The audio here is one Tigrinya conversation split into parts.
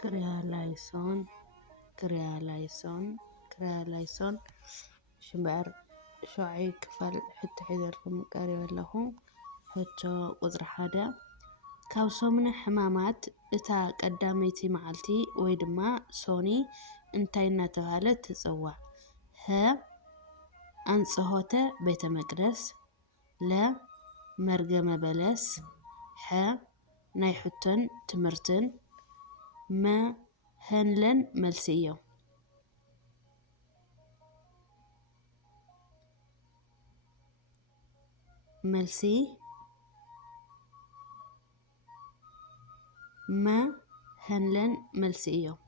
ክሪያላይሶን ክሪያላይሶን ክሪያላይሶን ሽምብር ሸውዓይ ክፋል ሕቶ ሒዘልኩም ቀሪበ ኣለኹ። ሕቶ ቁፅሪ 1 ካብ ሰሙነ ሕማማት እታ ቀዳመይቲ መዓልቲ ወይ ድማ ሶኒ እንታይ እናተባህለት ትፅዋዕ? ሀ አንጽሖተ ቤተ መቅደስ፣ ለ መርገመ በለስ፣ ሐ ናይ ሕቶን ትምህርትን፣ መ ሀንለን መልሲ እዮም። መልሲ መ ሀንለን መልሲ እዮም።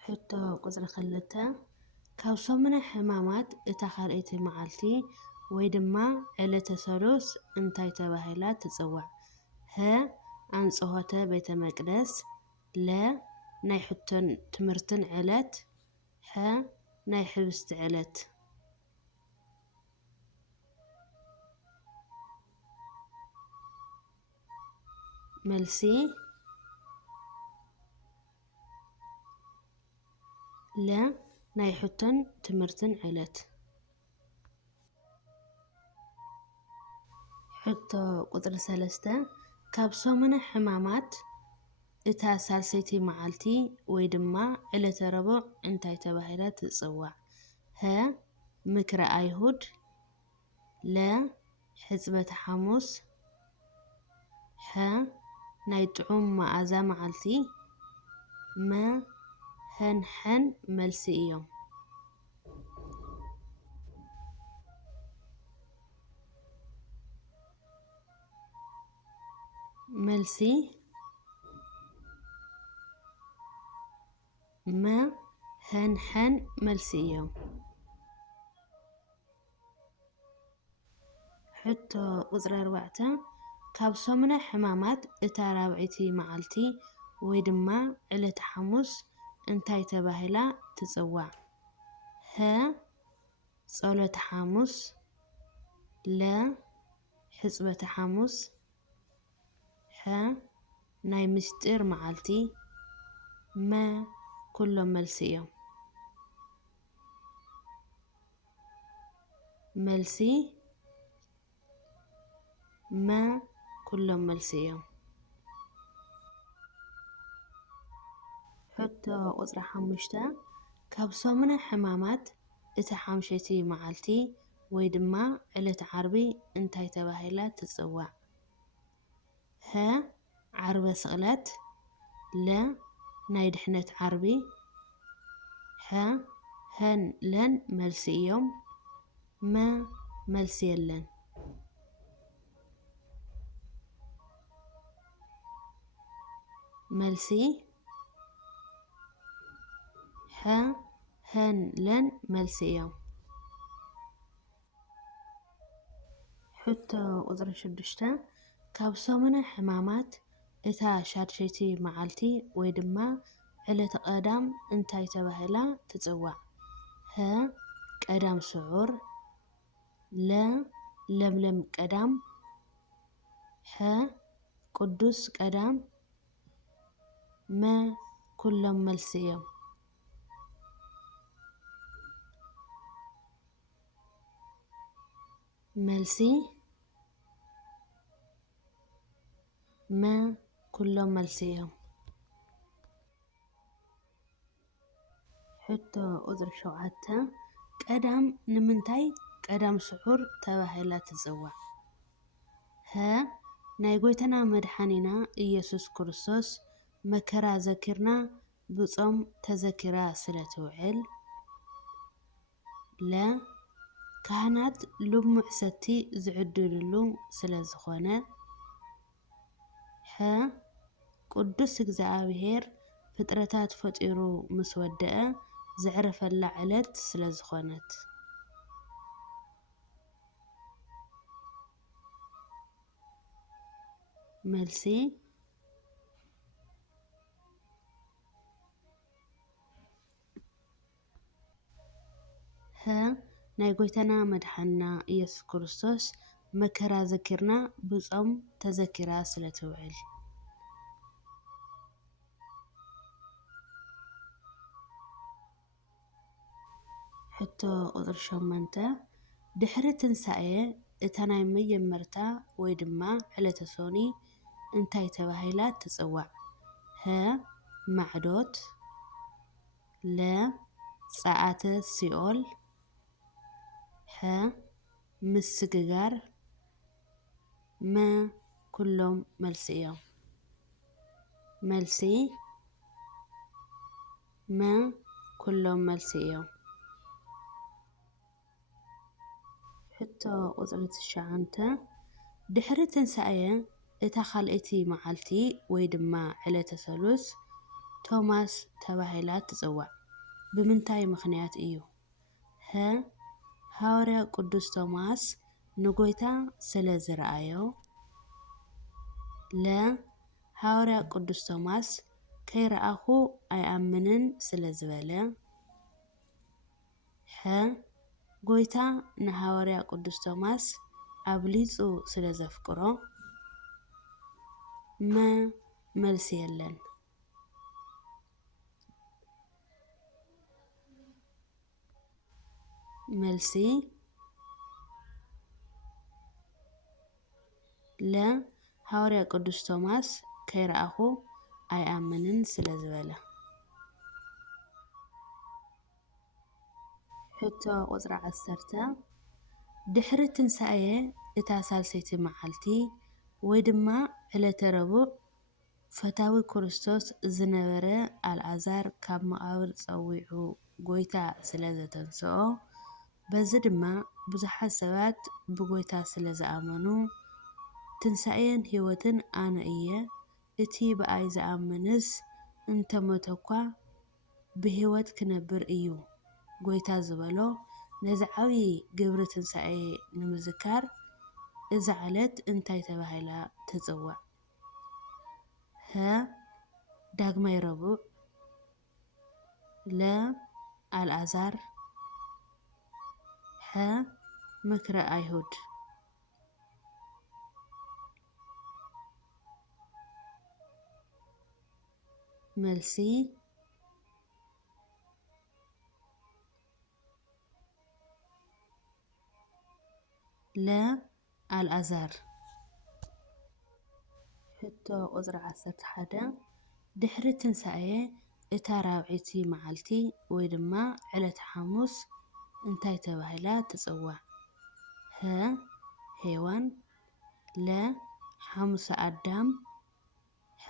ሕቶ ቁፅሪ 2 ካብ ሰሙነ ሕማማት እታ ካልአይቲ መዓልቲ ወይ ድማ ዕለተ ሰሉስ እንታይ ተባሂላ ትፅዋዕ? ሀ አንጽሖተ ቤተ መቅደስ፣ ለ ናይ ሕቶን ትምህርትን ዕለት፣ ሐ ናይ ሕብስቲ ዕለት። መልሲ ለ ናይ ሕቶን ትምህርትን ዕለት። ሕቶ ቁፅሪ 3 ካብ ሰሙነ ሕማማት እታ ሳልሰይቲ መዓልቲ ወይ ድማ ዕለተ ረቡዕ እንታይ ተባሂላ ትፅዋዕ? ሀ ምክረ አይሁድ፣ ለ ሕፅበተ ሐሙስ፣ ሐ ናይ ጥዑም መዓዛ መዓልቲ፣ መ ሀንሐን መልሲ እዮም። መልሲ መ ሀንሐን መልሲ እዮም። ሕቶ ቁፅሪ 4 ካብ ሰሙነ ሕማማት እታ ራብዒቲ መዓልቲ ወይ ድማ ዕለተ ሐሙስ እንታይ ተባሂላ ትፅዋዕ? ሀ ጸሎተ ሐሙስ፣ ለ ሕፅበተ ሐሙስ፣ ሐ ናይ ምስጢር መዓልቲ፣ መ ኩሎም መልሲ እዮም። መልሲ መ ኩሎም መልሲ እዮም። ሕቶ ቁፅሪ 5 ካብ ሰሙነ ሕማማት እታ ሓምሸይቲ መዓልቲ ወይ ድማ ዕለተ ዓርቢ እንታይ ተባሂላ ትፅዋዕ? ሀ ዓርበ ስቕለት፣ ለ ናይ ድሕነት ዓርቢ፣ ሐ ሀን ለን መልሲ እዮም፣ መ መልሲ የለን። መልሲ ሐ ሀን ለን መልሲ እዮም። ሕቶ ቁፅሪ 6 ካብ ሰሙነ ሕማማት እታ ሻድሸይቲ መዓልቲ ወይ ድማ ዕለተ ቀዳም እንታይ ተባሂላ ትፅዋዕ? ሀ ቀዳም ስዑር፣ ለ ለምለም ቀዳም፣ ሐ ቅዱስ ቀዳም፣ መ ኩሎም መልሲ እዮም። መልሲ መ ኩሎም መልሲ እዮም። ሕቶ ቁፅሪ 7 ቀዳም ንምንታይ ቀዳም ስዑር ተባሂላ ትፅዋዕ? ሀ ናይ ጎይታና መድሓኒና ኢየሱስ ክርስቶስ መከራ ዘኪርና ብፆም ተዘኪራ ስለ ትውዕል፣ ለ ካህናት ልሙዕ ሰቲ ዝዕድልሉ ስለ ዝኾነ፣ ሐ ቅዱስ እግዚኣብሔር ፍጥረታት ፈጢሩ ምስ ወደአ ዘዕረፈላ ዕለት ስለ ዝኾነት። መልሲ ሀ ናይ ጎይታና መድሓኒና ኢየሱስ ክርስቶስ መከራ ዘኪርና ብፆም ተዘኪራ ስለ ትውዕል። ሕቶ ቁፅሪ 8 ድሕሪ ትንሳኤ እታ ናይ መጀመርታ ወይ ድማ ዕለተ ሰኒ እንታይ ተባሂላ ትፅዋዕ? ሀ ማዕዶት፣ ለ ፀአተ ሲኦል፣ ሐ ምስግጋር፣ መ ኩሎም መልሲ እዮም። መልሲ መ ኩሎም መልሲ እዮም። ሕቶ ቁፅሪ 9 ድሕሪ ትንሳኤ እታ ካልአይቲ መዓልቲ ወይ ድማ ዕለተ ሰሉስ ቶማስ ተባሂላ ትፅዋዕ ብምንታይ ምክንያት እዩ? ሀ ሃዋርያ ቅዱስ ቶማስ ንጎይታ ስለ ዝረአዮ፣ ለ ሃዋርያ ቅዱስ ቶማስ ከይረአኹ ኣይኣምንን ስለ ዝበለ፣ ሐ ጎይታ ንሃዋርያ ቅዱስ ቶማስ ኣብሊፁ ስለ ዘፍቅሮ፣ መ መልሲ የለን። መልሲ ለ ሃዋርያ ቅዱስ ቶማስ ከይረአኹ ኣይኣምንን ስለ ዝበለ። ሕቶ ቁፅሪ 10 ድሕሪ ትንሳኤ እታ ሳልሰይቲ መዓልቲ ወይ ድማ ዕለተ ረቡዕ ፈታዊ ክርስቶስ ዝነበረ ኣልዓዛር ካብ መቃብር ፀዊዑ ጎይታ ስለ ዘተንስኦ በዚ ድማ ብዙሓት ሰባት ብጎይታ ስለ ዝኣመኑ ትንሳኤን ህይወትን ኣነ እየ እቲ ብኣይ ዝኣምንስ እንተሞተ እኳ ብህይወት ክነብር እዩ ጎይታ ዝበሎ ነዚ ዓብዪ ግብሪ ትንሳኤ ንምዝካር እዛ ዕለት እንታይ ተባሂላ ትፅዋዕ? ሀ ዳግማይ ረቡዕ፣ ለ ኣልዓዛር፣ ሐ ምክረ ኣይሁድ። መልሲ ለ ኣልዓዛር። ሕቶ ቁፅሪ 11 ድሕሪ ትንሳኤ እታ ራብዒቲ መዓልቲ ወይ ድማ ዕለተ ሓሙስ እንታይ ተባሂላ ትፅዋዕ? ሀ ሄዋን፣ ለ ሓሙሰ ኣዳም፣ ሐ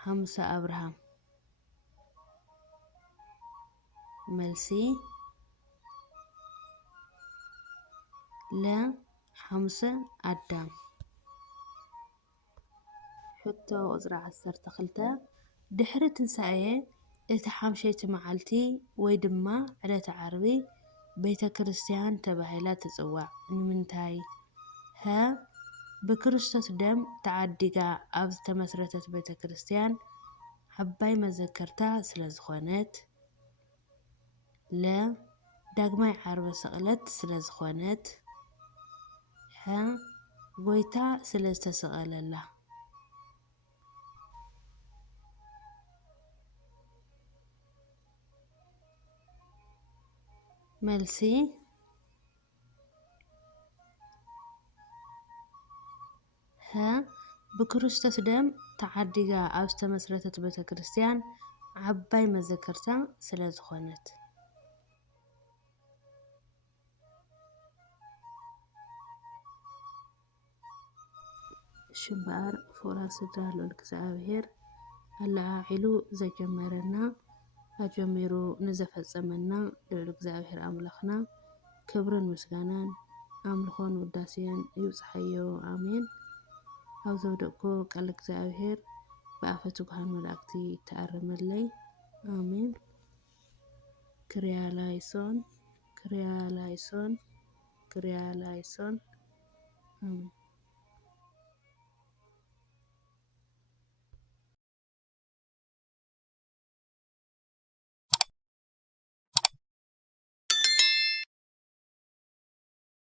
ሓሙሰ አብርሃም። መልሲ ለ ሓሙሰ ኣዳም። ሕቶ ቁፅሪ 12 ድሕሪ ትንሳኤ እቲ ሓምሸይቲ መዓልቲ ወይ ድማ ዕለተ ዓርቢ ቤተ ክርስቲያን ተባሂላ ትፅዋዕ ንምንታይ? ሀ ብክርስቶስ ደም ተዓዲጋ ኣብ ዝተመስረተት ቤተ ክርስቲያን ዓባይ መዘከርታ ስለ ዝኾነት፣ ለ ዳግማይ ዓርቢ ስቕለት ስለ ዝኾነት፣ ሐ ጎይታ ስለ ዝተሰቐለላ። መልሲ ሀ ብክርስቶስ ደም ተዓዲጋ ኣብ ዝተመስረተት ቤተ ክርስቲያን ዓባይ መዘከርታ ስለ ዝኾነት። ሽምበኣር ፍቁራ ስድራ ልዑል እግዚኣብሔር ኣላዓዒሉ ዘጀመረና ኣጀሚሩ ንዘፈፀመና ልዑል እግዚኣብሔር ኣምላኽና ክብርን ምስጋናን ኣምልኾን ውዳሴን ይብፅሐዮ ኣሜን። ኣብ ዘውደቅኩ ቃል እግዚኣብሔር ብኣፈ ትጉሃን መላእክቲ ተኣርመለይ ኣሜን። ክርያላይሶን ክርያላይሶን ክርያላይሶን ኣሜን።